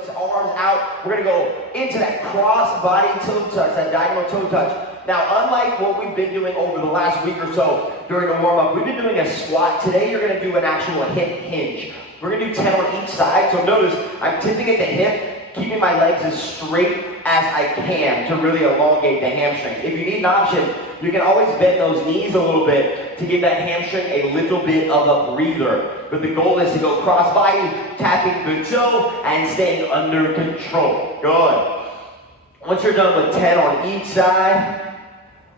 those arms out. We're gonna go into that cross body toe touch, that diagonal toe touch. Now, unlike what we've been doing over the last week or so during the warm-up, we've been doing a squat. Today, you're gonna do an actual hip hinge. We're gonna do 10 on each side. So notice, I'm tipping at the hip, keeping my legs as straight as I can to really elongate the hamstring. If you need an option, you can always bend those knees a little bit to give that hamstring a little bit of a breather. But the goal is to go cross body, tapping the toe, and staying under control. Good. Once you're done with 10 on each side,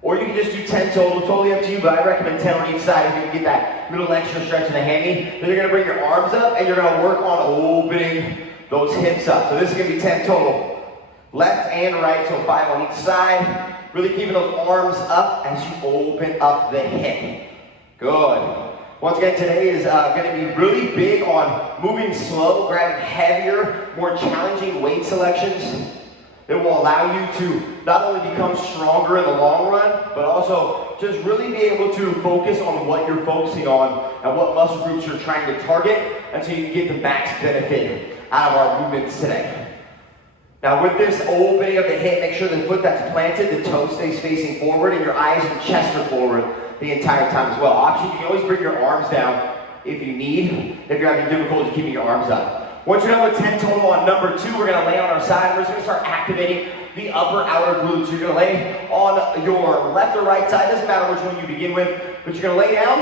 or you can just do 10 total, totally up to you, but I recommend 10 on each side if you can get that little extra stretch in the hammy. Then you're gonna bring your arms up and you're gonna work on opening those hips up. So this is gonna be 10 total. Left and right, so 5 on each side. Really keeping those arms up as you open up the hip. Good. Once again, today is gonna be really big on moving slow, grabbing heavier, more challenging weight selections. It will allow you to not only become stronger in the long run, but also just really be able to focus on what you're focusing on and what muscle groups you're trying to target, and so you can get the max benefit out of our movements today. Now with this opening of the hip, make sure the foot that's planted, the toe stays facing forward, and your eyes and chest are forward the entire time as well. Option, you can always bring your arms down if you need, if you're having difficulty keeping your arms up. Once you're done with 10 total on number 2, we're gonna lay on our side. We're just gonna start activating the upper outer glutes. You're gonna lay on your left or right side, doesn't matter which one you begin with, but you're gonna lay down.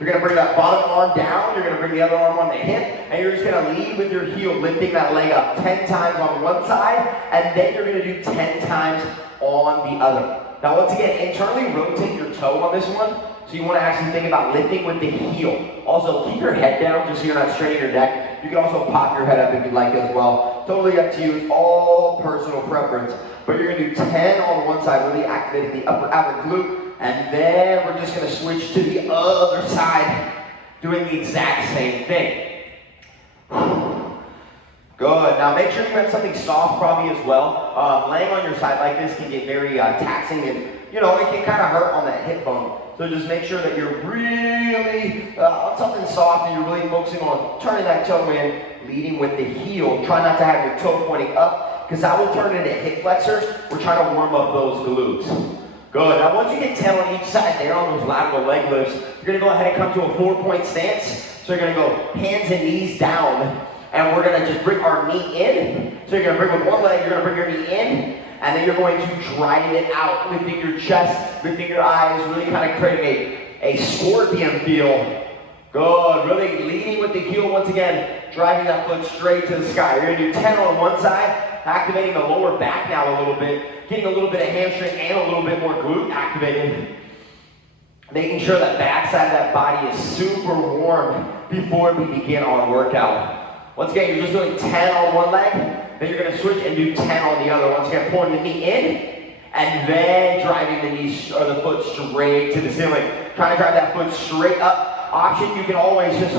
You're gonna bring that bottom arm down, you're gonna bring the other arm on the hip, and you're just gonna lead with your heel, lifting that leg up 10 times on one side, and then you're gonna do 10 times on the other. Now once again, internally rotate your toe on this one, so you wanna actually think about lifting with the heel. Also, keep your head down just so you're not straining your neck. You can also pop your head up if you'd like as well. Totally up to you, it's all personal preference. But you're gonna do 10 on one side, really activating the upper outer glute, and then we're just gonna switch to the other side, doing the exact same thing. Good, now make sure you have something soft probably as well. Laying on your side like this can get very taxing, and you know, it can kind of hurt on that hip bone. So just make sure that you're really on something soft and you're really focusing on turning that toe in, leading with the heel. Try not to have your toe pointing up, because that will turn into hip flexor. We're trying to warm up those glutes. Good, now once you get 10 on each side there on those lateral leg lifts, you're gonna go ahead and come to a 4-point stance. So you're gonna go hands and knees down, and we're gonna just bring our knee in. So you're gonna bring with one leg, you're gonna bring your knee in, and then you're going to drive it out, lifting your chest, lifting your eyes, really kind of creating a scorpion feel. Good, really leading with the heel once again, driving that foot straight to the sky. You're gonna do 10 on one side, activating the lower back now a little bit, getting a little bit of hamstring and a little bit more glute activated. Making sure that back side of that body is super warm before we begin our workout. Once again, you're just doing 10 on one leg, then you're gonna switch and do 10 on the other. Once again, pulling the knee in, and then driving the knee or the foot straight to the ceiling. Trying to drive that foot straight up. Option, you can always just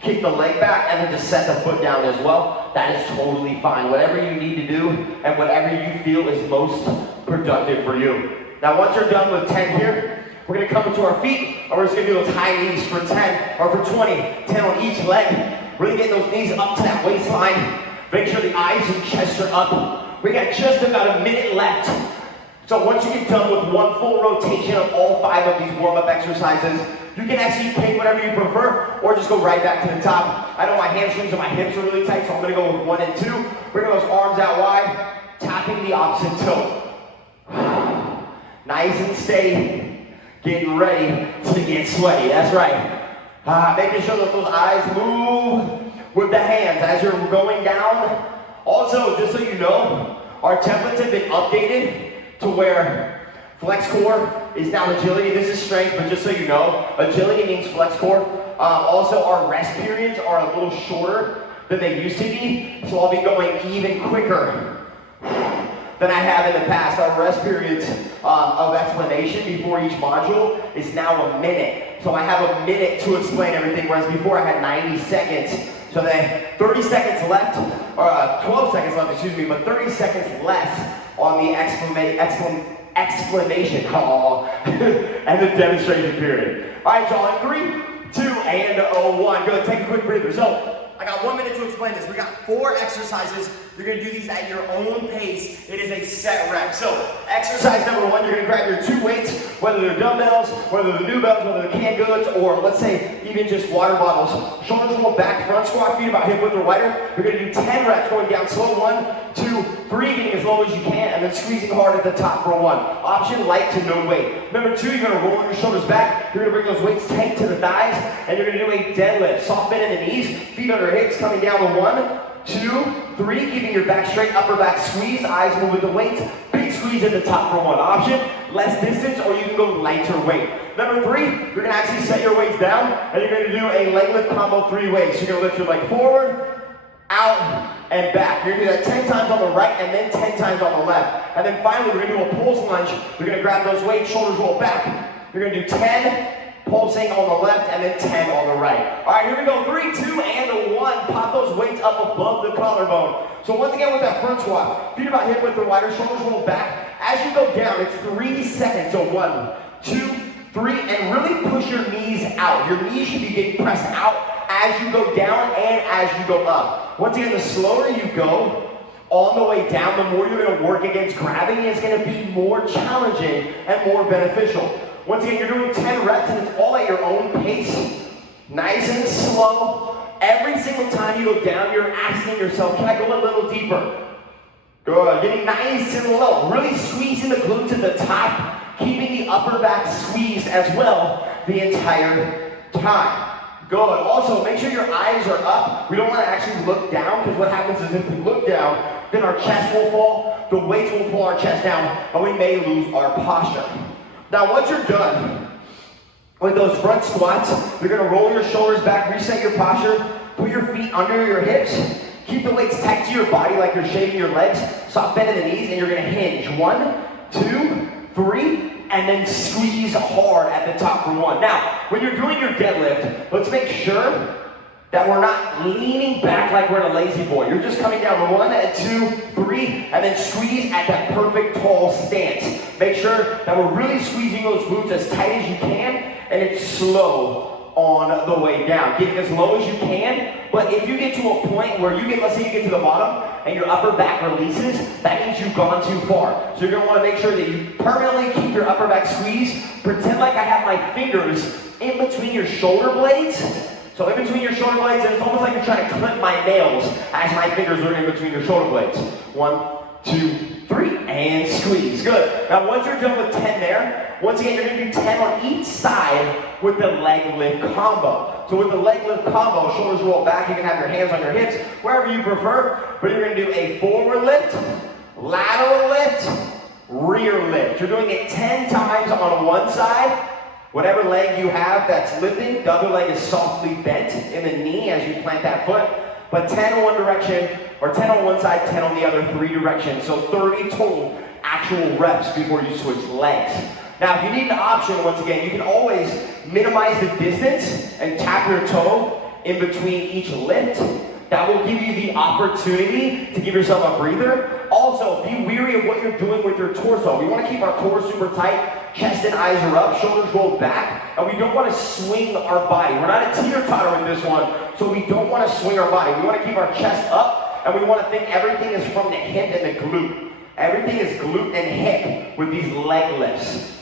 kick the leg back and then just set the foot down as well. That is totally fine. Whatever you need to do and whatever you feel is most productive for you. Now once you're done with 10 here, we're gonna come into our feet, and we're just gonna do those high knees for 10 or for 20, 10 on each leg. Really getting those knees up to that waistline. Make sure the eyes and chest are up. We got just about a minute left. So once you get done with one full rotation of all 5 of these warm-up exercises, you can actually pick whatever you prefer, or just go right back to the top. I know my hamstrings and my hips are really tight, so I'm gonna go with 1 and 2. Bring those arms out wide, tapping the opposite toe. Nice and steady, getting ready to get sweaty, that's right. Making sure that those eyes move with the hands as you're going down. Also, just so you know, our templates have been updated to where flex core is now agility. This is strength, but just so you know, agility means flex core. Also, our rest periods are a little shorter than they used to be, so I'll be going even quicker than I have in the past. Our rest periods of explanation before each module is now a minute. So I have a minute to explain everything, whereas before I had 90 seconds. So then 30 seconds left, or 12 seconds left, excuse me, but 30 seconds less on the explanation call and the demonstration period. All right, y'all, in 3, 2, and 1. Go ahead, take a quick breather. So I got 1 minute to explain this. We got 4 exercises. You're gonna do these at your own pace. It is a set rep. So, exercise number 1, you're gonna grab your 2 weights, whether they're dumbbells, whether they're new bells, whether they're canned goods, or let's say even just water bottles. Shoulders roll back, front squat, feet about hip width or wider. You're gonna do 10 reps going down slow. 1, 2, 3, getting as low as you can, and then squeezing hard at the top for 1. Option, light to no weight. Number 2, you're gonna roll on your shoulders back. You're gonna bring those weights tight to the thighs, and you're gonna do a deadlift. Soft bend in the knees, feet under hips, coming down to 1, 2, 3, keeping your back straight, upper back squeeze, eyes move with the weights, big squeeze at the top for 1. Option, less distance, or you can go lighter weight. Number 3, you're gonna actually set your weights down, and you're gonna do a leg lift combo 3 ways. So you're gonna lift your leg forward, out, and back. You're gonna do that 10 times on the right, and then 10 times on the left. And then finally, we're gonna do a pulse lunge. You're gonna grab those weights, shoulders roll back. You're gonna do 10, pulsing on the left, and then 10 on the right. All right, here we go. 3, 2, and 1. Pop those weights up above the collarbone. So once again with that front squat, feet about hip width or wider, shoulders roll back. As you go down, it's 3 seconds. So 1, 2, 3, and really push your knees out. Your knees should be getting pressed out as you go down and as you go up. Once again, the slower you go on the way down, the more you're gonna work against gravity. It's gonna be more challenging and more beneficial. Once again, you're doing 10 reps and it's all at your own pace. Nice and slow. Every single time you go down, you're asking yourself, can I go a little deeper? Good, getting nice and low. Really squeezing the glutes at the top, keeping the upper back squeezed as well the entire time. Good, also make sure your eyes are up. We don't want to actually look down, because what happens is if we look down, then our chest will fall, the weights will pull our chest down, and we may lose our posture. Now once you're done with those front squats, you're gonna roll your shoulders back, reset your posture, put your feet under your hips, keep the weights tight to your body like you're shaving your legs, soft bend in the knees, and you're gonna hinge. 1, 2, 3, and then squeeze hard at the top for 1. Now, when you're doing your deadlift, let's make sure that we're not leaning back like we're in a lazy boy. You're just coming down 1, 2, 3, and then squeeze at that perfect tall stance. Make sure that we're really squeezing those glutes as tight as you can, and it's slow on the way down. Getting as low as you can, but if you get to a point where you get, let's say you get to the bottom, and your upper back releases, that means you've gone too far. So you're gonna wanna make sure that you permanently keep your upper back squeezed. Pretend like I have my fingers in between your shoulder blades. So in between your shoulder blades, and it's almost like you're trying to clip my nails as my fingers are in between your shoulder blades. 1, 2, 3, and squeeze. Good. Now once you're done with 10 there, once again, you're gonna do 10 on each side with the leg lift combo. So with the leg lift combo, shoulders roll back, you can have your hands on your hips, wherever you prefer, but you're gonna do a forward lift, lateral lift, rear lift. You're doing it 10 times on one side. Whatever leg you have that's lifting, the other leg is softly bent in the knee as you plant that foot. But 10 on one direction, or 10 on one side, 10 on the other, 3 directions. So 30 total actual reps before you switch legs. Now, if you need an option, once again, you can always minimize the distance and tap your toe in between each lift. That will give you the opportunity to give yourself a breather. Also, be weary of what you're doing with your torso. We want to keep our core super tight, chest and eyes are up, shoulders rolled back, and we don't want to swing our body. We're not a teeter-totter with this one, so we don't want to swing our body. We want to keep our chest up, and we want to think everything is from the hip and the glute. Everything is glute and hip with these leg lifts.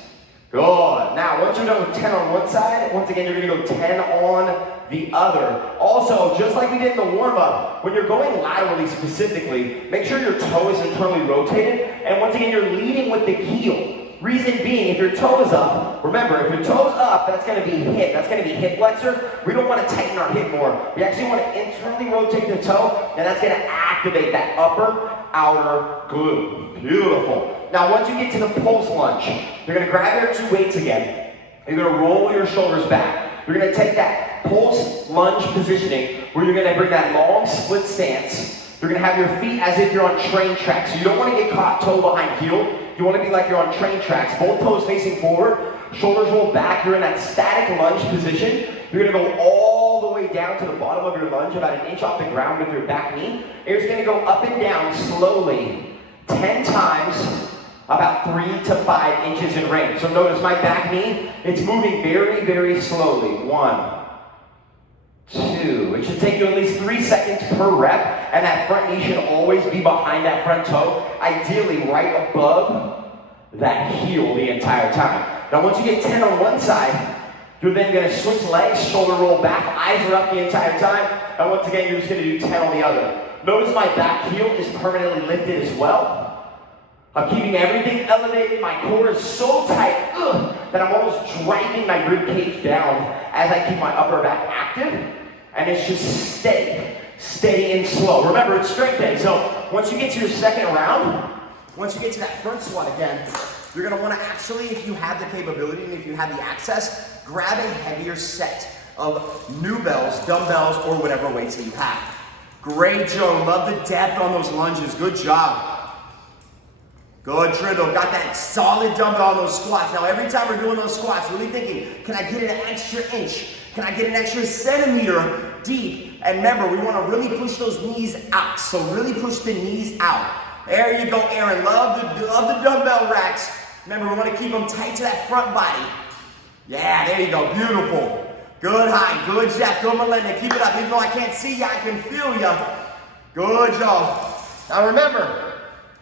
Good. Now, once you're done with 10 on one side, once again, you're going to go 10 on the other. Also, just like we did in the warm-up, when you're going laterally specifically, make sure your toe is internally rotated, and once again, you're leading with the heel. Reason being, if your toe is up, remember, if your toe's up, that's going to be hip. That's going to be hip flexor. We don't want to tighten our hip more. We actually want to internally rotate the toe, and that's going to activate that upper outer glute. Beautiful. Now, once you get to the pulse lunge, you're going to grab your 2 weights again. You're going to roll your shoulders back. You're going to take that pulse lunge positioning where you're going to bring that long split stance. You're going to have your feet as if you're on train tracks. So you don't want to get caught toe behind heel. You want to be like you're on train tracks. Both toes facing forward, shoulders roll back. You're in that static lunge position. You're going to go all the way down to the bottom of your lunge, about 1 inch off the ground with your back knee. And you're just going to go up and down slowly 10 times, about 3 to 5 inches in range. So notice my back knee, it's moving very, very slowly. 1, 2. It should take you at least 3 seconds per rep, and that front knee should always be behind that front toe, ideally right above that heel the entire time. Now once you get 10 on one side, you're then going to switch legs, shoulder roll back, eyes are up the entire time, and once again you're just going to do 10 on the other. Notice my back heel is permanently lifted as well. I'm keeping everything elevated, my core is so tight that I'm almost dragging my rib cage down as I keep my upper back active, and it's just steady and slow. Remember, it's strength day, so once you get to your second round, once you get to that front squat again, you're gonna wanna actually, if you have the capability and if you have the access, grab a heavier set of dumbbells, or whatever weights that you have. Great, Joe, love the depth on those lunges, good job. Good, Trindle, got that solid dumbbell on those squats. Now every time we're doing those squats, really thinking, can I get an extra inch? Can I get an extra centimeter deep? And remember, we wanna really push those knees out. So really push the knees out. There you go, Aaron, love the dumbbell racks. Remember, we wanna keep them tight to that front body. Yeah, there you go, beautiful. Good height, good Jeff, good Melinda, keep it up. Even though I can't see you, I can feel you. Good job. Now remember,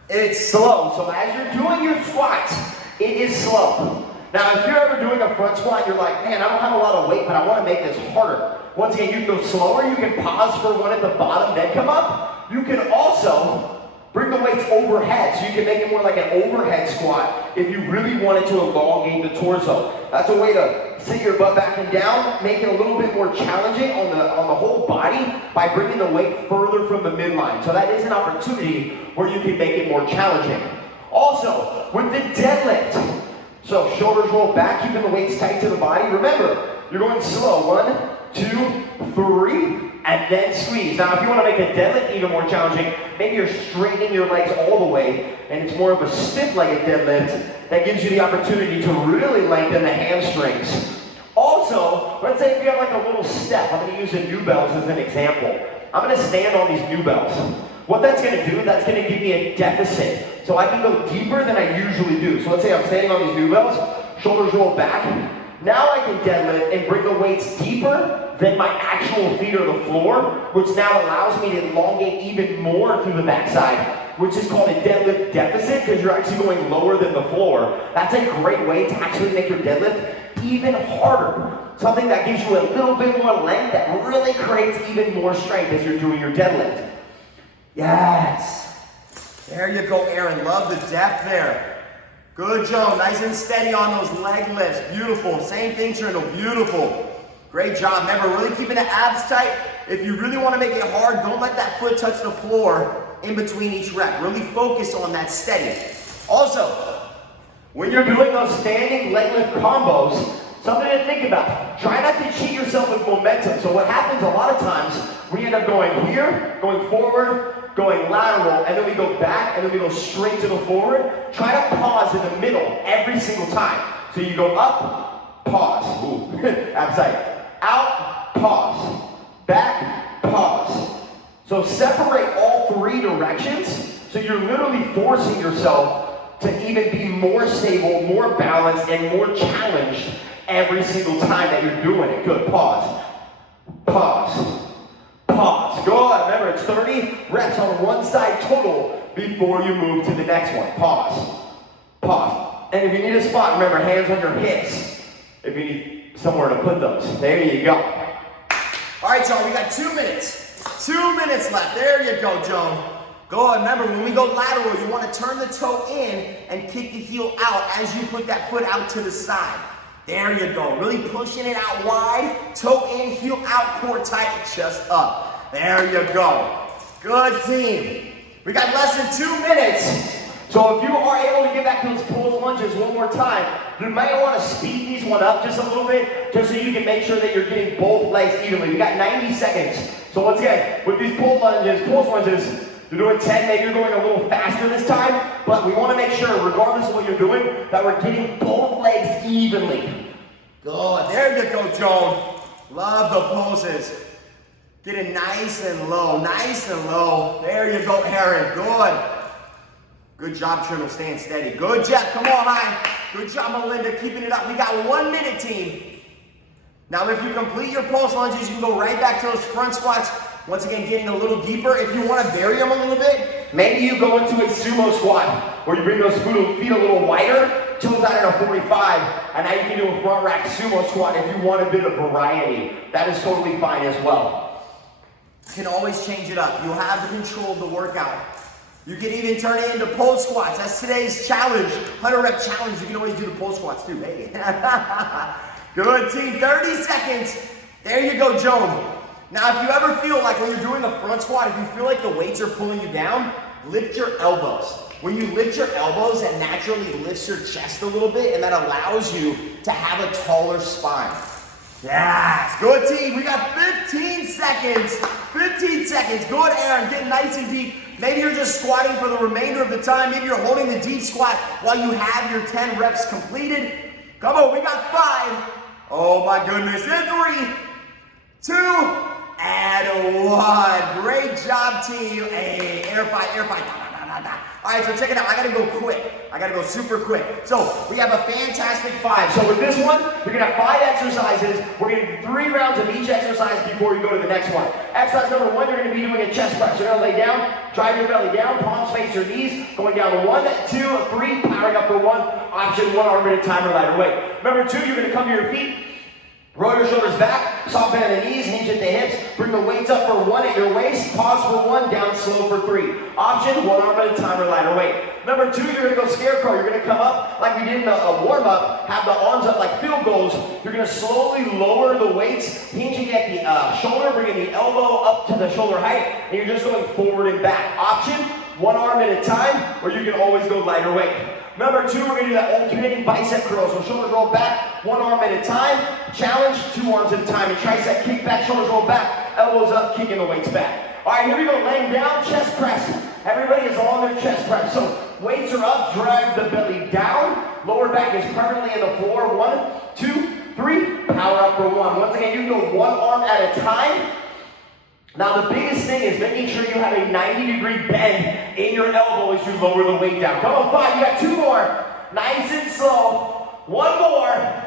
it's slow, so as you're doing your squats, it is slow. Now, if you're ever doing a front squat, you're like, man, I don't have a lot of weight, but I want to make this harder. Once again, you can go slower, you can pause for one at the bottom, then come up. You can also bring the weights overhead, so you can make it more like an overhead squat if you really wanted to elongate the torso. That's a way to sit your butt back and down, make it a little bit more challenging on the whole body by bringing the weight further from the midline. So that is an opportunity where you can make it more challenging. Also, with the deadlift, so shoulders roll back, keeping the weights tight to the body. Remember, you're going slow. 1, 2, 3, and then squeeze. Now, if you want to make a deadlift even more challenging, maybe you're straightening your legs all the way, and it's more of a stiff-legged deadlift that gives you the opportunity to really lengthen the hamstrings. Also, let's say if you have like a little step, I'm going to use the new bells as an example. I'm going to stand on these new bells. What that's going to do, that's going to give me a deficit. So I can go deeper than I usually do. So let's say I'm standing on these new bells, shoulders roll back. Now I can deadlift and bring the weights deeper than my actual feet or the floor, which now allows me to elongate even more through the backside, which is called a deadlift deficit because you're actually going lower than the floor. That's a great way to actually make your deadlift even harder. Something that gives you a little bit more length that really creates even more strength as you're doing your deadlift. Yes. There you go, Aaron. Love the depth there. Good, Joe. Nice and steady on those leg lifts. Beautiful. Same thing, Trindle. Beautiful. Great job. Remember, really keeping the abs tight. If you really want to make it hard, don't let that foot touch the floor in between each rep. Really focus on that steady. Also, when you're doing those standing leg lift combos, something to think about. Try not to cheat yourself with momentum. So what happens a lot of times, we end up going here, going forward, going lateral, and then we go back, and then we go straight to the forward. Try to pause in the middle every single time. So you go up, pause. Ooh, abs tight. Out, pause. Back, pause. So separate all 3 directions, so you're literally forcing yourself to even be more stable, more balanced, and more challenged every single time that you're doing it. Good, pause. Pause. Pause. Good. Remember, it's 30 reps on one side total before you move to the next one. Pause. Pause. And if you need a spot, remember, hands on your hips. If you need somewhere to put those. There you go. All right, Joe, we got 2 minutes. 2 minutes left. There you go, Joe. Good. Remember, when we go lateral, you want to turn the toe in and kick the heel out as you put that foot out to the side. There you go. Really pushing it out wide. Toe in, heel out, core tight, chest up. There you go. Good team. We got less than 2 minutes. So if you are able to get back to those pull lunges one more time, you might want to speed these one up just a little bit, just so you can make sure that you're getting both legs evenly. We got 90 seconds. So once again, with these pull lunges, you're doing 10, maybe you're going a little faster this time, but we want to make sure, regardless of what you're doing, that we're getting both legs evenly. Good. There you go, Joan. Love the poses. Getting nice and low, nice and low. There you go, Aaron. Good. Good job, Trindle, staying steady. Good, Jeff. Come on, Hein. Good job, Melinda, keeping it up. We got 1 minute, team. Now, if you complete your pulse lunges, you can go right back to those front squats. Once again, getting a little deeper. If you want to vary them a little bit, maybe you go into a sumo squat where you bring those feet a little wider, toes out at a 45, and now you can do a front rack sumo squat if you want a bit of variety. That is totally fine as well. You can always change it up. You'll have the control of the workout. You can even turn it into pull squats. That's today's challenge, 100 rep challenge. You can always do the pull squats too. Hey. Good team, 30 seconds. There you go, Joan. Now, if you ever feel like when you're doing the front squat, if you feel like the weights are pulling you down, lift your elbows. When you lift your elbows, that naturally lifts your chest a little bit, and that allows you to have a taller spine. Yes, good team. We got 15 seconds. 15 seconds. Good, Aaron. Get nice and deep. Maybe you're just squatting for the remainder of the time. Maybe you're holding the deep squat while you have your 10 reps completed. Come on, we got 5. Oh my goodness. In 3, 2, and 1. Great job, team. Hey, air fight, air fight. All right, so check it out. I gotta go quick. I gotta go super quick. So we have a fantastic 5. So with this one, you're gonna have 5 exercises. We're gonna do 3 rounds of each exercise before you go to the next one. Exercise number 1, you're gonna be doing a chest press. You're gonna lay down, drive your belly down, palms face your knees, going down to 1, 2, 3, powering up for 1. Option 1 arm at a time or lighter weight. Number 2, you're gonna come to your feet. Roll your shoulders back, soft bend at the knees, hinge at the hips, bring the weights up for 1 at your waist, pause for 1, down slow for 3. Option, 1 arm at a time or lighter weight. Number 2, you're gonna go scarecrow. You're gonna come up like we did in a warm-up, have the arms up like field goals. You're gonna slowly lower the weights, hinging at the shoulder, bringing the elbow up to the shoulder height, and you're just going forward and back. Option, 1 arm at a time, or you can always go lighter weight. Number 2, we're going to do that alternating bicep curl. So shoulders roll back, 1 arm at a time. Challenge, 2 arms at a time. And tricep kick back, shoulders roll back, elbows up, kicking the weights back. All right, here we go, laying down, chest press. Everybody is on their chest press. So weights are up, drive the belly down. Lower back is permanently in the floor. 1, 2, 3, power up for 1. Once again, you can go 1 arm at a time. Now the biggest thing is making sure you have a 90-degree bend in your elbow as you lower the weight down. Come on, 5, you got 2 more. Nice and slow. 1 more.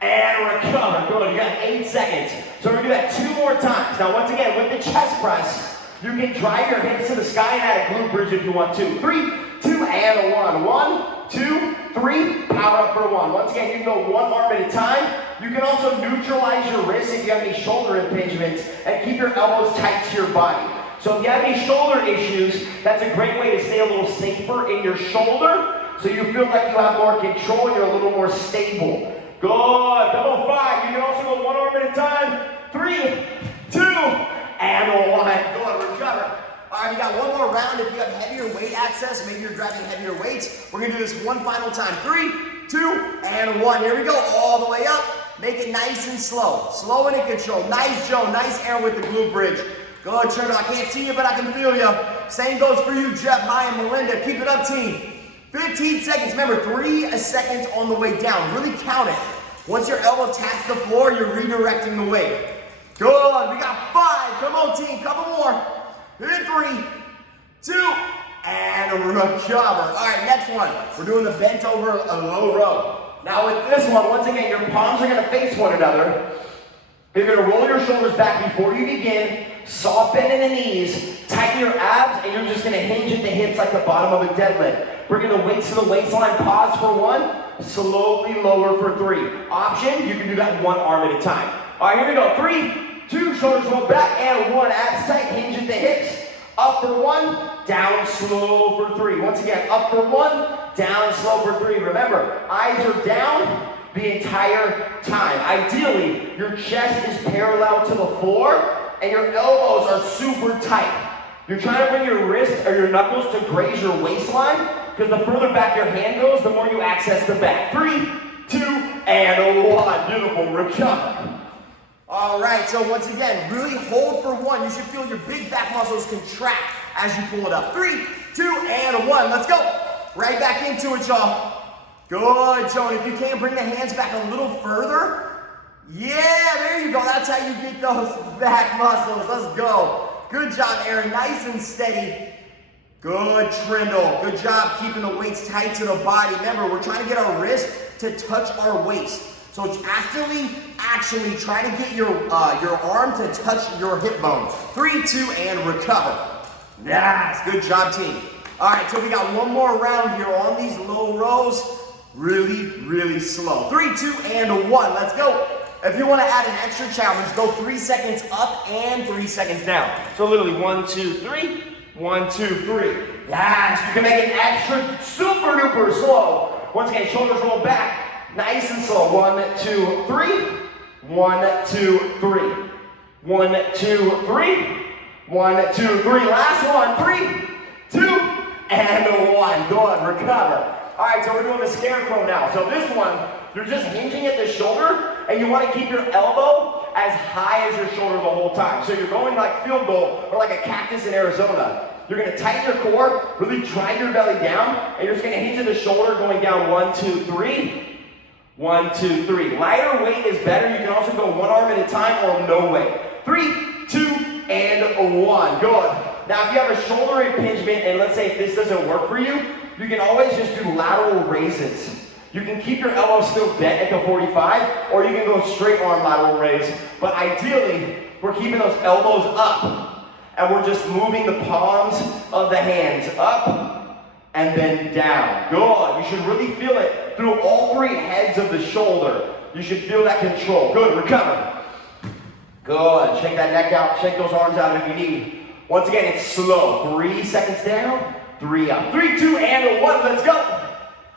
And recover. Good, you got 8 seconds. So we're gonna do that 2 more times. Now once again, with the chest press, you can drive your hips to the sky and add a glute bridge if you want to. 3, 2, and 1. 1, 2, 3, power up for 1. Once again, you can go 1 arm at a time. You can also neutralize your wrists if you have any shoulder impingements and keep your elbows tight to your body. So if you have any shoulder issues, that's a great way to stay a little safer in your shoulder so you feel like you have more control and you're a little more stable. Good. Come on, 5. You can also go 1 arm at a time. 3, 2, and 1. Good. Recover. All right, we got 1 more round. If you have heavier weight access, maybe you're driving heavier weights, we're going to do this 1 final time. 3, 2, and 1. Here we go. All the way up. Make it nice and slow. Slow and in control. Nice, Joe. Nice air with the glute bridge. Good, Cherno. I can't see you, but I can feel you. Same goes for you, Jeff, Hi, and Melinda. Keep it up, team. 15 seconds. Remember, 3 seconds on the way down. Really count it. Once your elbow taps the floor, you're redirecting the weight. Good. We got 5. Come on, team. Couple more. In 3, 2, and recover. All right, next one. We're doing the bent over a low row. Now with this one, once again, your palms are gonna face one another. You're gonna roll your shoulders back before you begin, soft bend in the knees, tighten your abs, and you're just gonna hinge at the hips like the bottom of a deadlift. Bringing the weights to the waistline, pause for 1, slowly lower for 3. Option, you can do that 1 arm at a time. All right, here we go. 3, 2, shoulders roll back, and 1, abs tight, hinge at the hips. Up for 1, down slow for 3. Once again, up for 1, down slow for 3. Remember, eyes are down the entire time. Ideally, your chest is parallel to the floor and your elbows are super tight. You're trying to bring your wrist or your knuckles to graze your waistline because the further back your hand goes, the more you access the back. 3, 2, and 1. Beautiful. Recover. All right, so once again, really hold for 1. You should feel your big back muscles contract as you pull it up. 3, 2, and 1. Let's go. Right back into it, y'all. Good, Joan. If you can, bring the hands back a little further. Yeah, there you go. That's how you get those back muscles. Let's go. Good job, Aaron. Nice and steady. Good, Trindle. Good job keeping the weights tight to the body. Remember, we're trying to get our wrist to touch our waist. So actually try to get your arm to touch your hip bone. 3, 2, and recover. Nice, good job, team. All right, so we got one more round here on these low rows. Really, really slow. 3, 2, and 1, let's go. If you want to add an extra challenge, go 3 seconds up and 3 seconds down. So literally 1, 2, 3, 1, 2, 3. Yes, you can make it extra super duper slow. Once again, shoulders roll back, nice and slow. 1, 2, 3, 1, 2, 3, 1, 2, 3, 1, 2, 3. Last one, 3, 2, and 1. Good, recover. All right, so we're doing the scarecrow now. So this one, you're just hinging at the shoulder, and you want to keep your elbow as high as your shoulder the whole time. So you're going like field goal or like a cactus in Arizona. You're going to tighten your core, really drive your belly down, and you're just going to hinge at the shoulder going down 1, 2, 3. 1, 2, 3. Lighter weight is better. You can also go one arm at a time or no weight. 3, 2, and 1. Good. Now, if you have a shoulder impingement, and let's say if this doesn't work for you, you can always just do lateral raises. You can keep your elbows still bent at the 45, or you can go straight arm lateral raise. But ideally, we're keeping those elbows up, and we're just moving the palms of the hands up and then down. Good. You should really feel it through all 3 heads of the shoulder. You should feel that control. Good. Recover. Good. Shake that neck out. Shake those arms out if you need. Once again, it's slow. 3 seconds down, 3 up. 3, 2, and 1. Let's go.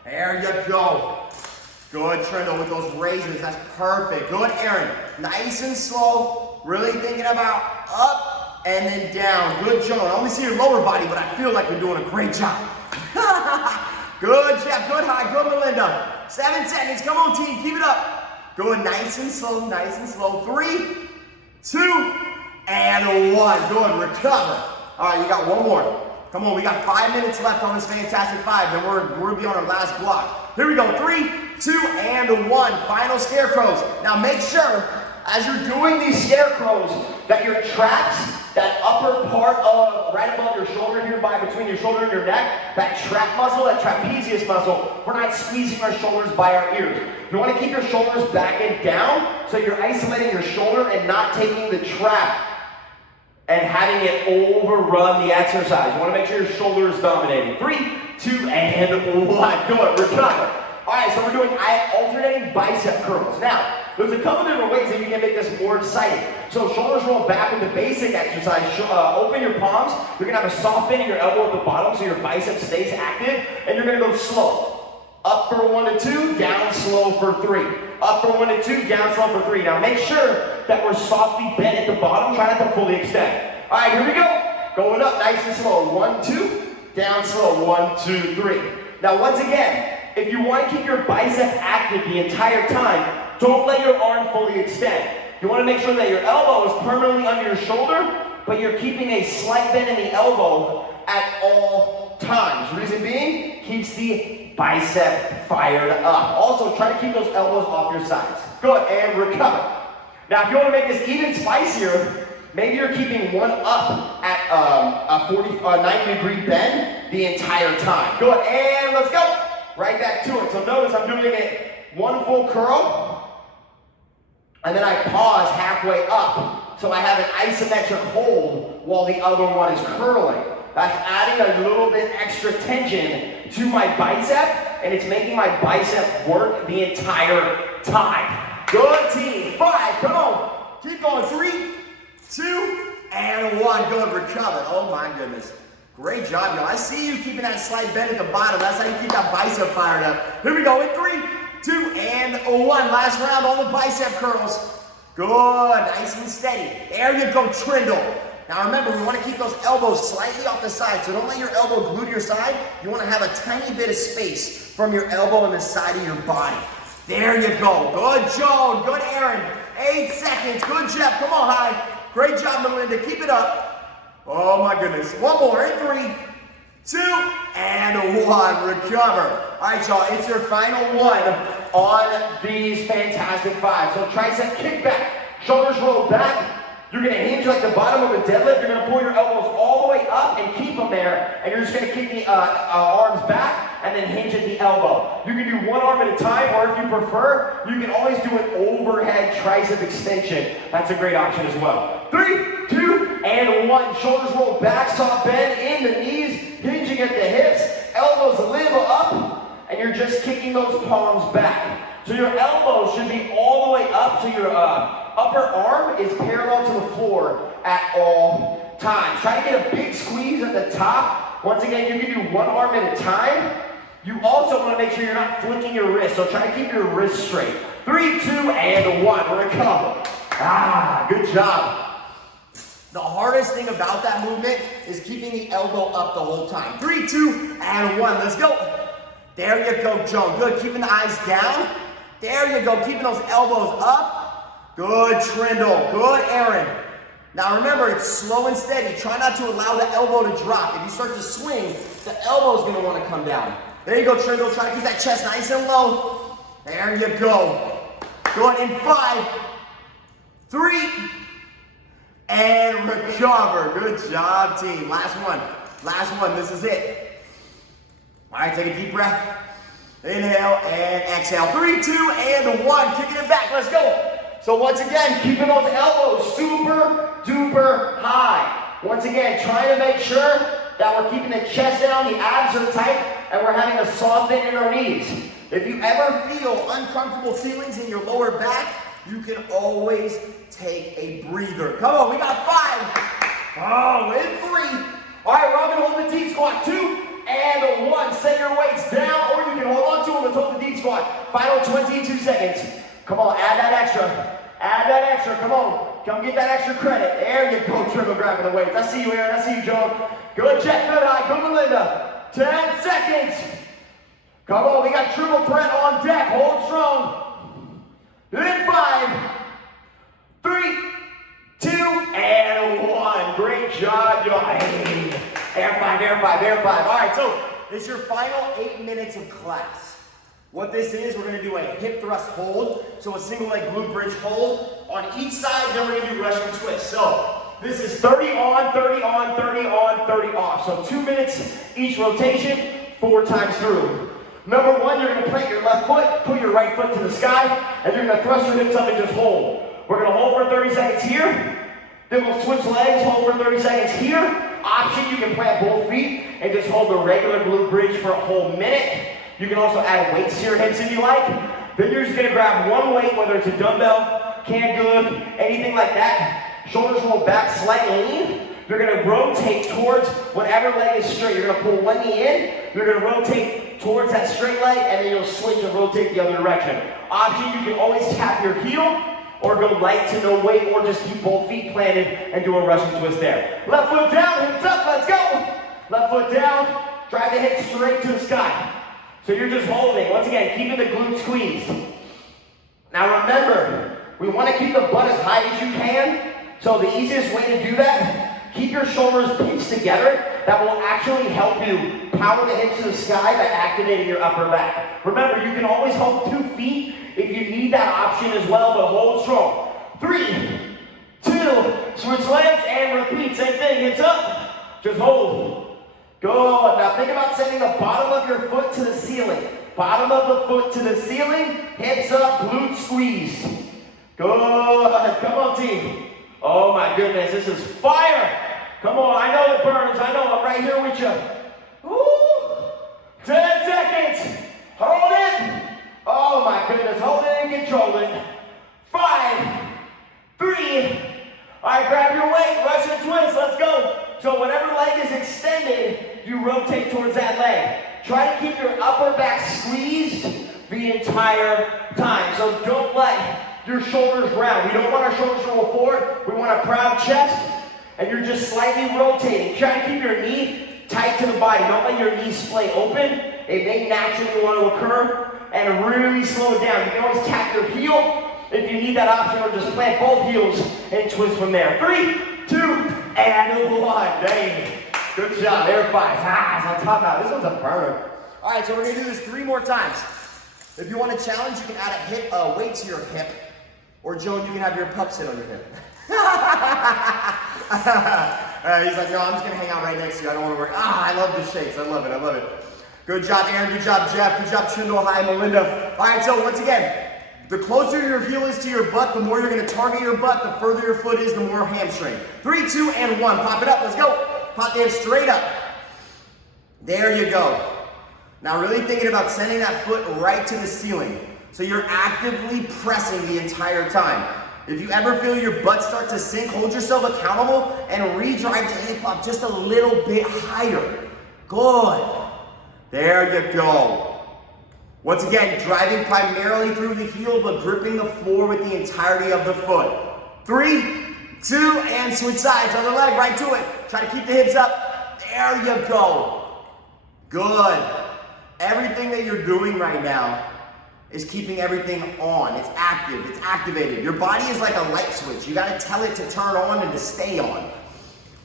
There you go. Good, Trindle, with those raises. That's perfect. Good, Aaron. Nice and slow. Really thinking about up and then down. Good, Joan. I only see your lower body, but I feel like you're doing a great job. Good, Jeff. Good, High. Good, Melinda. 7 seconds. Come on, team. Keep it up. Good, nice and slow. Nice and slow. 3, 2, and 1. Good, recover. All right, you got one more. Come on, we got 5 minutes left on this Fantastic 5, then we're going to be on our last block. Here we go, 3, 2, and 1. Final scarecrows. Now make sure, as you're doing these scarecrows, that your traps, that upper part of, right above your shoulder here, by between your shoulder and your neck, that trap muscle, that trapezius muscle, we're not squeezing our shoulders by our ears. You want to keep your shoulders back and down, so you're isolating your shoulder and not taking the trap and having it overrun the exercise. You want to make sure your shoulder is dominating. 3, 2, and 1. Good, recover. All right, so we're doing alternating bicep curls. Now, there's a couple different ways that you can make this more exciting. So shoulders roll back with the basic exercise. Open your palms. You're gonna have a soft bend in your elbow at the bottom so your bicep stays active, and you're gonna go slow. Up for 1 to 2, down slow for 3. Up for 1 to 2, down slow for 3. Now make sure that we're softly bent at the bottom. Try not to fully extend. All right, here we go. Going up nice and slow. 1, 2, down slow. 1, 2, 3. Now once again, if you want to keep your bicep active the entire time, don't let your arm fully extend. You want to make sure that your elbow is permanently under your shoulder, but you're keeping a slight bend in the elbow at all times. Reason being, keeps the bicep fired up. Also, try to keep those elbows off your sides. Good, and recover. Now, if you want to make this even spicier, maybe you're keeping one up at a 90-degree bend the entire time. Good, and let's go. Right back to it. So notice I'm doing it one full curl, and then I pause halfway up. So I have an isometric hold while the other one is curling. That's adding a little bit extra tension to my bicep, and it's making my bicep work the entire time. Good, team. 5, come on. Keep going. 3, 2, and 1. Good, recover. Oh my goodness. Great job, y'all. I see you keeping that slight bend at the bottom. That's how you keep that bicep fired up. Here we go in 3, 2, and 1. Last round on the bicep curls. Good, nice and steady. There you go, Trindle. Now remember, we want to keep those elbows slightly off the side, so don't let your elbow glue to your side. You want to have a tiny bit of space from your elbow and the side of your body. There you go. Good, Joan. Good, Aaron. 8 seconds. Good, Jeff. Come on, High. Great job, Melinda. Keep it up. Oh, my goodness. One more. In 3, 2, and 1. Recover. All right, y'all. It's your final one on these Fantastic 5. So tricep kick back. Shoulders roll back. You're going to hinge like the bottom of a deadlift. You're going to pull your elbows all the way up and keep them there. And you're just going to kick the arms back and then hinge at the elbow. You can do one arm at a time, or if you prefer, you can always do an overhead tricep extension. That's a great option as well. 3, 2, and 1. Shoulders roll back, soft bend in the knees, hinging at the hips, elbows live up, and you're just kicking those palms back. So your elbows should be all the way up, so your upper arm is parallel to the floor at all times. Try to get a big squeeze at the top. Once again, you can do one arm at a time. You also want to make sure you're not flicking your wrist, so try to keep your wrist straight. 3, 2, and 1. We're gonna come. Good job. The hardest thing about that movement is keeping the elbow up the whole time. 3, 2, and 1. Let's go. There you go, Joan. Good. Keeping the eyes down. There you go. Keeping those elbows up. Good, Trindle. Good, Aaron. Now remember, it's slow and steady. Try not to allow the elbow to drop. If you start to swing, the elbow's going to want to come down. There you go, Trindle. Try to keep that chest nice and low. There you go. Good. In 5, 3, and recover. Good job, team. Last one. Last one. This is it. All right, take a deep breath. Inhale and exhale. 3, 2, and 1. Kicking it back. Let's go. So once again, keeping those elbows super duper high. Once again, trying to make sure that we're keeping the chest down, the abs are tight, and we're having a soft bend in our knees. If you ever feel uncomfortable feelings in your lower back, you can always take a breather. Come on, we got 5. Oh, in 3. All right, we're all gonna hold the deep squat. 2 and 1. Set your weights down, or you can hold on to them. Let's hold the deep squat. Final 22 seconds. Come on, add that extra. Add that extra. Come on. Come get that extra credit. There you go, triple grabbing the weights. I see you, Aaron. I see you, Joan. Good, Jack. Good eye. Go, Melinda. 10 seconds. Come on, we got triple threat on deck. Hold strong. In 5, 3, 2, and 1. Great job, y'all. Air 5, air 5, air 5. All right, so this is your final 8 minutes of class. What this is, we're gonna do a hip thrust hold, so a single leg glute bridge hold on each side, then we're gonna do Russian twist. So this is 30 on, 30 on, 30 on, 30 off. So 2 minutes each rotation, 4 times through. Number 1, you're gonna plant your left foot, put your right foot to the sky, and you're gonna thrust your hips up and just hold. We're gonna hold for 30 seconds here, then we'll switch legs, hold for 30 seconds here. Option, you can plant both feet and just hold the regular glute bridge for a whole minute. You can also add weights to your hips if you like. Then you're just gonna grab one weight, whether it's a dumbbell, canned good, anything like that. Shoulders roll back, slight lean. You're gonna rotate towards whatever leg is straight. You're gonna pull one knee in, you're gonna rotate towards that straight leg, and then you'll switch and rotate the other direction. Option, you can always tap your heel, or go light to no weight, or just keep both feet planted and do a Russian twist there. Left foot down, hips up, let's go. Left foot down, drive the hips straight to the sky. So you're just holding, once again, keeping the glute squeezed. Now remember, we want to keep the butt as high as you can. So the easiest way to do that, keep your shoulders pinched together. That will actually help you power the hips to the sky by activating your upper back. Remember, you can always hold 2 feet if you need that option as well, but hold strong. 3, 2, switch legs and repeat. Same thing, hips up, just hold. Good. Now think about sending the bottom of your foot to the ceiling. Bottom of the foot to the ceiling, hips up, glute squeeze. Good. Come on, team. Oh my goodness, this is fire. Come on, I know it burns. I know, I'm right here with you. Woo. 10 seconds. Hold it. Oh my goodness, hold it and control it. 5, 3. All right, grab your weight, Russian twist, let's go. So whatever leg is extended, you rotate towards that leg. Try to keep your upper back squeezed the entire time. So don't let your shoulders round. We don't want our shoulders to roll forward. We want a proud chest, and you're just slightly rotating. Try to keep your knee tight to the body. Don't let your knee splay open. It may naturally want to occur, and really slow it down. You can always tap your heel if you need that option, or just plant both heels and twist from there. 3, 2, and 1. Dang. Good job. Air 5. It's on top now. This one's a burner. All right, so we're going to do this 3 more times. If you want a challenge, you can add a weight to your hip. Or Joan, you can have your pup sit on your hip. He's like, no, I'm just going to hang out right next to you. I don't want to work. I love the shakes. I love it. Good job, Aaron. Good job, Jeff. Good job, Trindle. Hi, Melinda. All right, so once again, the closer your heel is to your butt, the more you're going to target your butt. The further your foot is, the more hamstring. 3, 2, and 1. Pop it up. Let's go. Pop the hip straight up. There you go. Now really thinking about sending that foot right to the ceiling. So you're actively pressing the entire time. If you ever feel your butt start to sink, hold yourself accountable and re-drive the hip up just a little bit higher. Good. There you go. Once again, driving primarily through the heel, but gripping the floor with the entirety of the foot. 3, 2, and switch sides. Other leg, right to it. Try to keep the hips up. There you go. Good. Everything that you're doing right now is keeping everything on. It's active, it's activated. Your body is like a light switch. You gotta tell it to turn on and to stay on.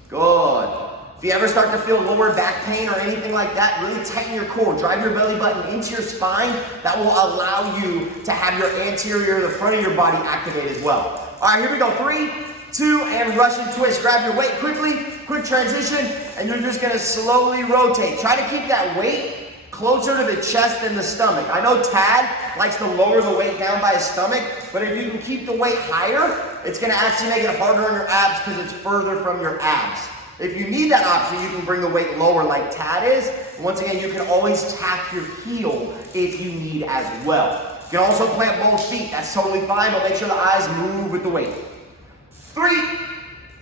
Good. If you ever start to feel lower back pain or anything like that, really tighten your core. Drive your belly button into your spine. That will allow you to have your anterior, the front of your body activate as well. All right, here we go. 3, 2, and Russian twist. Grab your weight quickly, quick transition, and you're just gonna slowly rotate. Try to keep that weight closer to the chest than the stomach. I know Tad likes to lower the weight down by his stomach, but if you can keep the weight higher, it's gonna actually make it harder on your abs because it's further from your abs. If you need that option, you can bring the weight lower like Tad is. Once again, you can always tap your heel if you need as well. You can also plant both feet. That's totally fine, but make sure the eyes move with the weight. 3,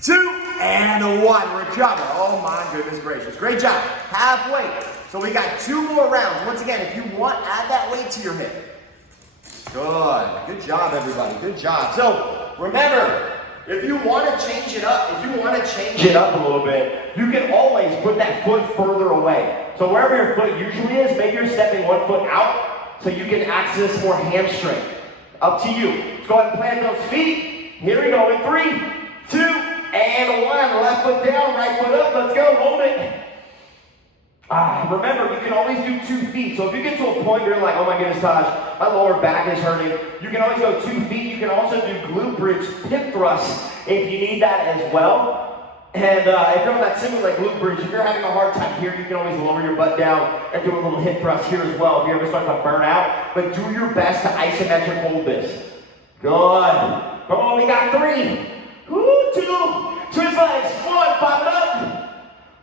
2, and 1. Recover. Oh my goodness gracious. Great job. Halfway. So we got 2 more rounds. Once again, if you want, add that weight to your hip. Good. Good job, everybody. Good job. So remember, if you want to change it up, a little bit, you can always put that foot further away. So wherever your foot usually is, maybe you're stepping one foot out so you can access more hamstring. Up to you. Let's go ahead and plant those feet. Here we go in 3, 2, and 1. Left foot down, right foot up. Let's go. Hold it. Remember, you can always do 2 feet. So if you get to a point where you're like, oh my goodness, Taj, my lower back is hurting, you can always go 2 feet. You can also do glute bridge hip thrusts if you need that as well. And if you're on that similar like glute bridge, if you're having a hard time here, you can always lower your butt down and do a little hip thrust here as well if you ever start to burn out. But do your best to isometric hold this. Good. Come on, we got 3. 2. Twist legs. 1. Pop it up.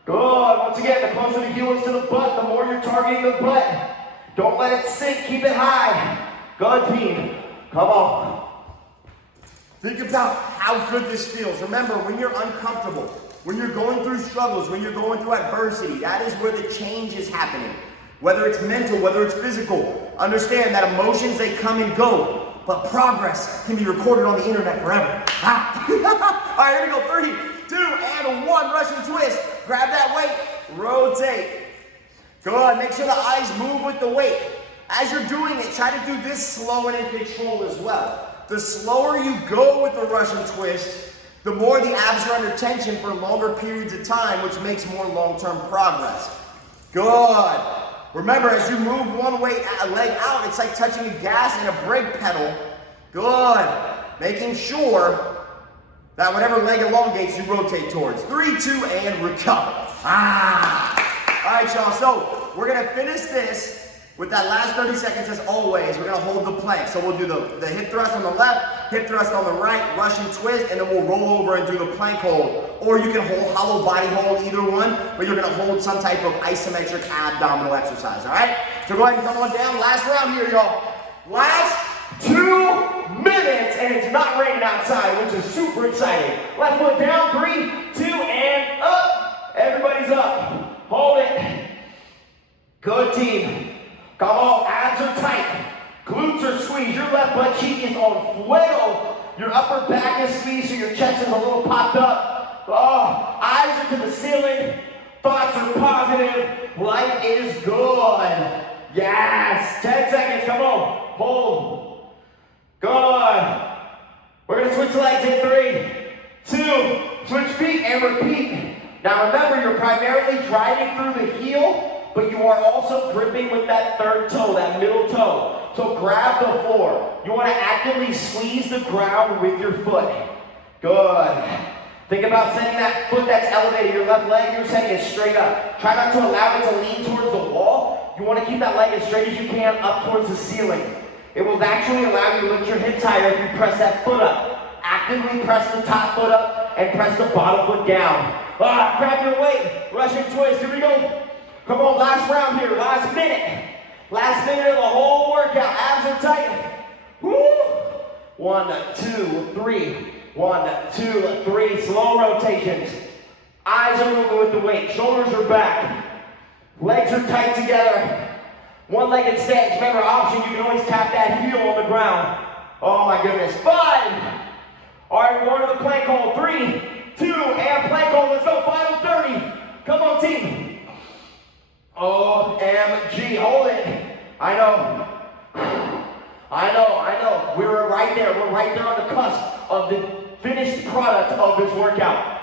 Good. Once again, the closer the heel is to the butt, the more you're targeting the butt. Don't let it sink. Keep it high. Good, team. Come on. Think about how good this feels. Remember, when you're uncomfortable, when you're going through struggles, when you're going through adversity, that is where the change is happening. Whether it's mental, whether it's physical, understand that emotions, they come and go, but progress can be recorded on the internet forever. All right, here we go. 3, 2, and 1. Russian twist. Grab that weight. Rotate. Good. Make sure the eyes move with the weight. As you're doing it, try to do this slow and in control as well. The slower you go with the Russian twist, the more the abs are under tension for longer periods of time, which makes more long-term progress. Good. Remember, as you move one leg out, it's like touching a gas and a brake pedal. Good. Making sure that whatever leg elongates, you rotate towards. 3, 2, and recover. All right, y'all. So we're going to finish this with that last 30 seconds as always. We're going to hold the plank. So we'll do the hip thrust on the left, hip thrust on the right, Russian twist, and then we'll roll over and do the plank hold. Or you can hold hollow body hold, either one, but you're going to hold some type of isometric abdominal exercise, all right? So go ahead and come on down. Last round here, y'all. Last 2 minutes, and it's not raining outside, which is super exciting. Left foot down, 3, 2, and up. Everybody's up. Hold it. Good, team. Come on, abs are tight. Glutes are squeezed. Your left butt cheek is on fuego. Your upper back is squeezed, so your chest is a little popped up. Oh, eyes are to the ceiling. Thoughts are positive. Life is good. Yes. 10 seconds. Come on. Hold. Good. We're going to switch legs in 3, 2, switch feet and repeat. Now remember, you're primarily driving through the heel, but you are also gripping with that third toe, that middle toe. So grab the floor. You want to actively squeeze the ground with your foot. Good. Think about sending that foot that's elevated, your left leg, you're setting it straight up. Try not to allow it to lean towards the wall. You want to keep that leg as straight as you can up towards the ceiling. It will actually allow you to lift your hips higher if you press that foot up. Actively press the top foot up and press the bottom foot down. Grab your weight, Russian twist, here we go. Come on, last round here, last minute. Last minute of the whole workout, abs are tight. Woo! 1, 2, 3. 1, 2, 3, slow rotations. Eyes are moving with the weight, shoulders are back. Legs are tight together. One-legged stance, remember option, you can always tap that heel on the ground. Oh my goodness, 5. All right, we're going to the plank hold. 3, 2, and plank hold, let's go, final 30. Come on, team. OMG, hold it. I know. We were right there. We're right there on the cusp of the finished product of this workout.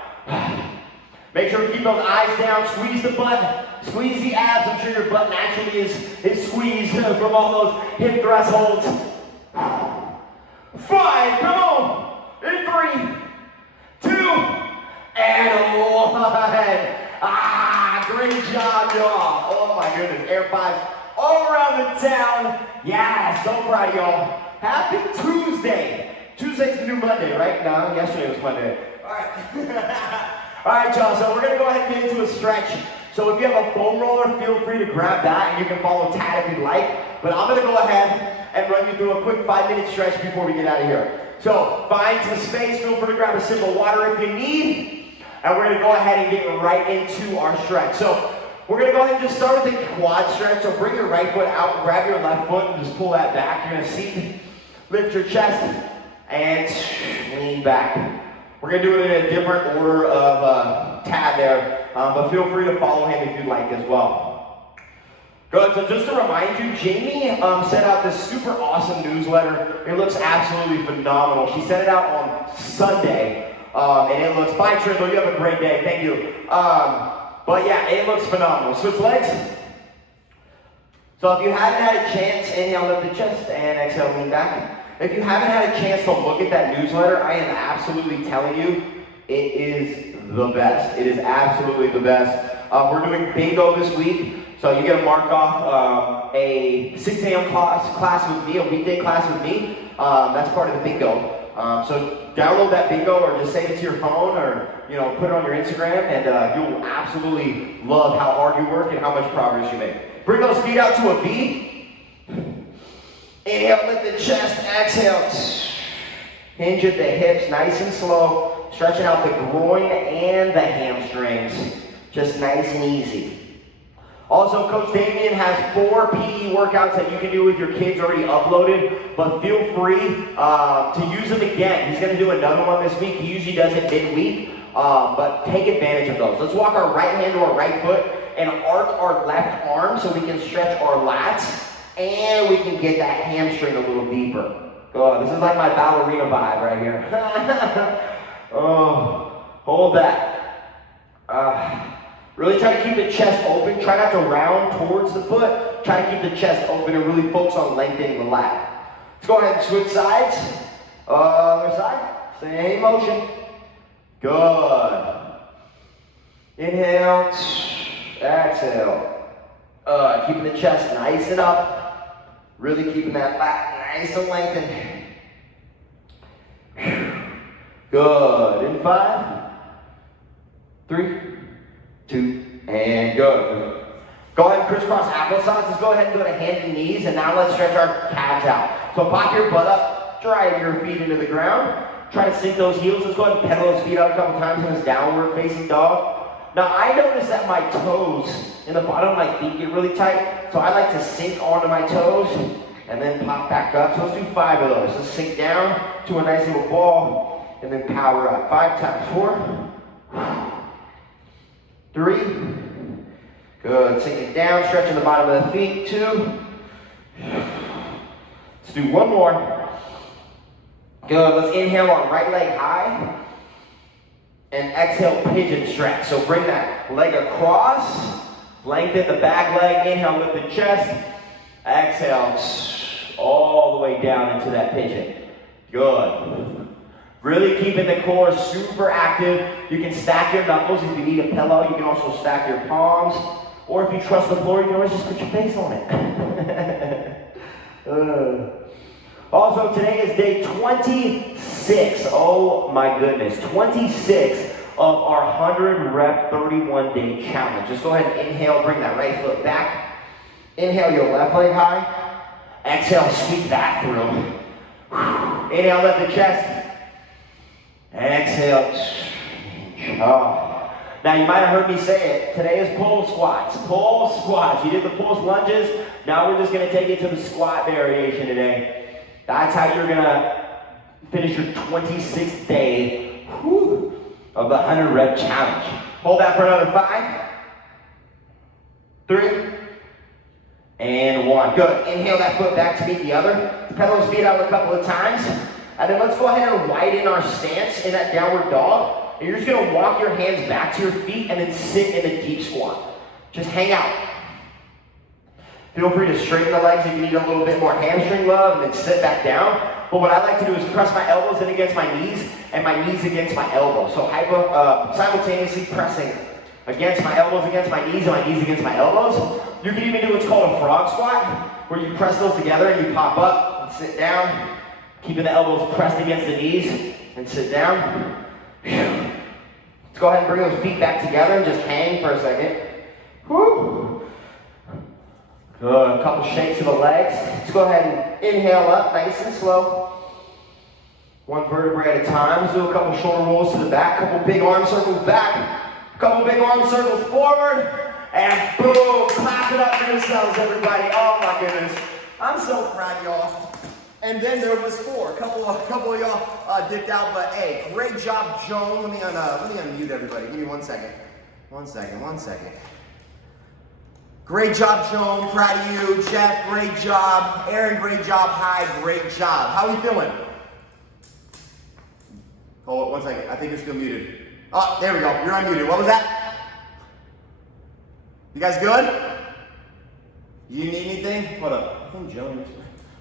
Make sure to keep those eyes down, squeeze the butt, squeeze the abs. I'm sure your butt naturally is squeezed from all those hip thrust holds. 5, come on. In 3, 2, and 1. Great job, y'all. Oh my goodness, air 5s all around the town. Yeah, so proud of y'all. Happy Tuesday. Tuesday's the new Monday, right? No, yesterday was Monday. All right. All right, y'all, so we're gonna go ahead and get into a stretch. So if you have a foam roller, feel free to grab that, and you can follow Tad if you'd like. But I'm gonna go ahead and run you through a quick 5-minute stretch before we get out of here. So find some space, feel free to grab a sip of water if you need, and we're gonna go ahead and get right into our stretch. So we're gonna go ahead and just start with the quad stretch. So bring your right foot out, grab your left foot, and just pull that back. You're gonna seat, lift your chest, and lean back. We're gonna do it in a different order of Tad there, but feel free to follow him if you'd like as well. Good, so just to remind you, Jamie sent out this super awesome newsletter. It looks absolutely phenomenal. She sent it out on Sunday, and it looks, bye Trimble, you have a great day, thank you. But yeah, it looks phenomenal. Switch legs. So if you haven't had a chance, inhale, lift the chest, and exhale, lean back. If you haven't had a chance to look at that newsletter, I am absolutely telling you, it is the best. It is absolutely the best. We're doing bingo this week, so you get to mark off a 6 a.m. class with me, a weekday class with me. That's part of the bingo. So download that bingo or just save it to your phone or put it on your Instagram, and you'll absolutely love how hard you work and how much progress you make. Bring those feet out to a V. Inhale, lift the chest, exhale. Hinge at the hips, nice and slow. Stretching out the groin and the hamstrings. Just nice and easy. Also, Coach Damien has 4 PE workouts that you can do with your kids already uploaded, but feel free to use them again. He's going to do another one this week. He usually does it midweek, but take advantage of those. Let's walk our right hand to our right foot and arc our left arm so we can stretch our lats and we can get that hamstring a little deeper. Oh, this is like my ballerina vibe right here. Oh, hold that. Really try to keep the chest open. Try not to round towards the foot. Try to keep the chest open and really focus on lengthening the lat. Let's go ahead and switch sides. Other side. Same motion. Good. Inhale. Exhale. Keeping the chest nice and up. Really keeping that lat nice and lengthened. Good. In 5, 3, 2, and good. Go ahead and crisscross applesauce. Let's go ahead and go to hands and knees, and now let's stretch our calves out. So pop your butt up, drive your feet into the ground. Try to sink those heels. Let's go ahead and pedal those feet out a couple times in this downward facing dog. Now I notice that my toes in the bottom of my feet get really tight, so I like to sink onto my toes and then pop back up. So let's do 5 of those. Let's sink down to a nice little ball and then power up. 5 times. 4, 3, good. Sink it down, stretching the bottom of the feet. 2, let's do 1 more. Good. Let's inhale our right leg high. And exhale, pigeon stretch. So bring that leg across, lengthen the back leg, inhale, lift the chest, exhale, all the way down into that pigeon. Good. Really keeping the core super active. You can stack your knuckles if you need a pillow. You can also stack your palms. Or if you trust the floor, you can always just put your face on it. Also, today is day 26. Oh my goodness, 26 of our 100 rep 31 day challenge. Just go ahead and inhale, bring that right foot back. Inhale your left leg high. Exhale, sweep that through. Inhale, lift the chest. Exhale. Oh. Now you might have heard me say it. Today is pull squats. Pull squats. You did the pull lunges. Now we're just going to take it to the squat variation today. That's how you're going to finish your 26th day of the 100 rep challenge. Hold that for another 5, 3, and 1. Good. Inhale that foot back to meet the other. Pedal those feet out a couple of times. And then let's go ahead and widen our stance in that downward dog. And you're just going to walk your hands back to your feet and then sit in a deep squat. Just hang out. Feel free to straighten the legs if you need a little bit more hamstring love, and then sit back down. But what I like to do is press my elbows in against my knees and my knees against my elbows. So simultaneously pressing against my elbows against my knees and my knees against my elbows. You can even do what's called a frog squat, where you press those together and you pop up and sit down, keeping the elbows pressed against the knees and sit down. Let's go ahead and bring those feet back together and just hang for a second. Woo. Good. A couple shakes of the legs. Let's go ahead and inhale up nice and slow. One vertebrae at a time. Let's do a couple shoulder rolls to the back, couple big arm circles back, couple big arm circles forward, and boom, clap it up for yourselves, everybody. Oh my goodness. I'm so proud, y'all. And then there was 4. A couple of y'all dipped out, but hey, great job, Joan. Let me unmute everybody. Give me 1 second. 1 second. Great job, Joan. Proud of you. Jeff, great job. Aaron, great job. Hi, great job. How are you feeling? Hold on 1 second. I think you're still muted. Oh, there we go. You're unmuted. What was that? You guys good? You need anything? Hold up. I think Joan.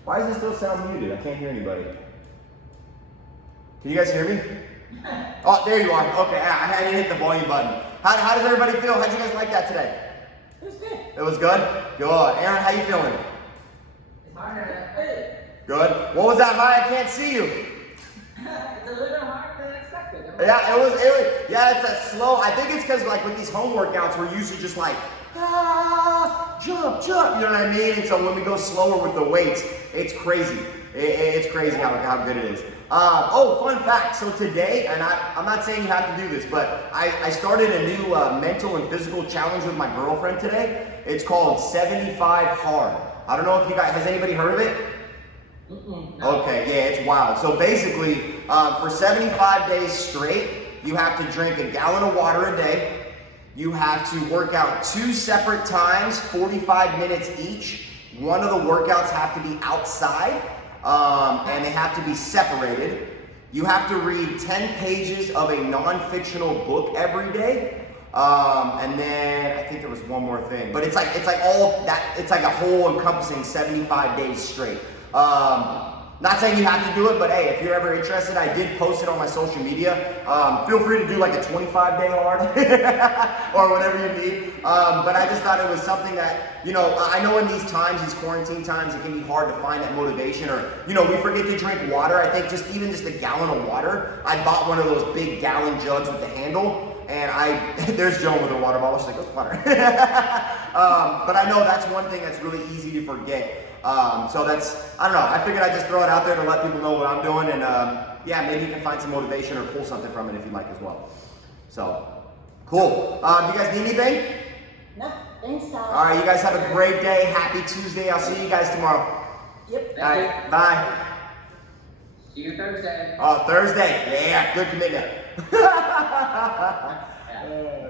Why does it still sound muted? I can't hear anybody. Can you guys hear me? Oh, there you are. Okay, I didn't hit the volume button. How does everybody feel? How'd you guys like that today? It was good. It was good? Good. Aaron, how you feeling? It's harder than expected. Good. What was that high? I can't see you. It's a little harder than expected. Yeah, it was, it's that slow. I think it's because like with these home workouts, we're used to just like, jump, you know what I mean? And so when we go slower with the weights, it's crazy. It's crazy how good it is. Fun fact. So today, and I'm not saying you have to do this, but I started a new mental and physical challenge with my girlfriend today. It's called 75 Hard. I don't know if you guys, has anybody heard of it? No. Okay, yeah, it's wild. So basically, for 75 days straight, you have to drink a gallon of water a day. You have to work out 2 separate times, 45 minutes each. One of the workouts have to be outside, and they have to be separated. You have to read 10 pages of a non-fictional book every day. And then I think there was one more thing, but it's like all that, it's like a whole encompassing 75 days straight. Not saying you have to do it, but hey, if you're ever interested, I did post it on my social media. Feel free to do like a 25-day hard or whatever you need. But I just thought it was something that, you know, I know in these times, these quarantine times, it can be hard to find that motivation, or, you know, we forget to drink water. I think just a gallon of water. I bought one of those big gallon jugs with the handle. And there's Joan with her water bottle. She's like, "What's water?" But I know that's one thing that's really easy to forget. So that's, I don't know. I figured I'd just throw it out there to let people know what I'm doing, and yeah, maybe you can find some motivation or pull something from it if you like as well. So, cool. Do you guys need anything? No, thanks, Tom. All right, you guys have a great day. Happy Tuesday. I'll see you guys tomorrow. Yep. All right, bye. See you Thursday. Oh, Thursday. Yeah, good commitment. Yeah.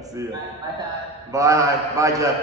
See ya. Bye, Todd. Bye. Bye, Jeff.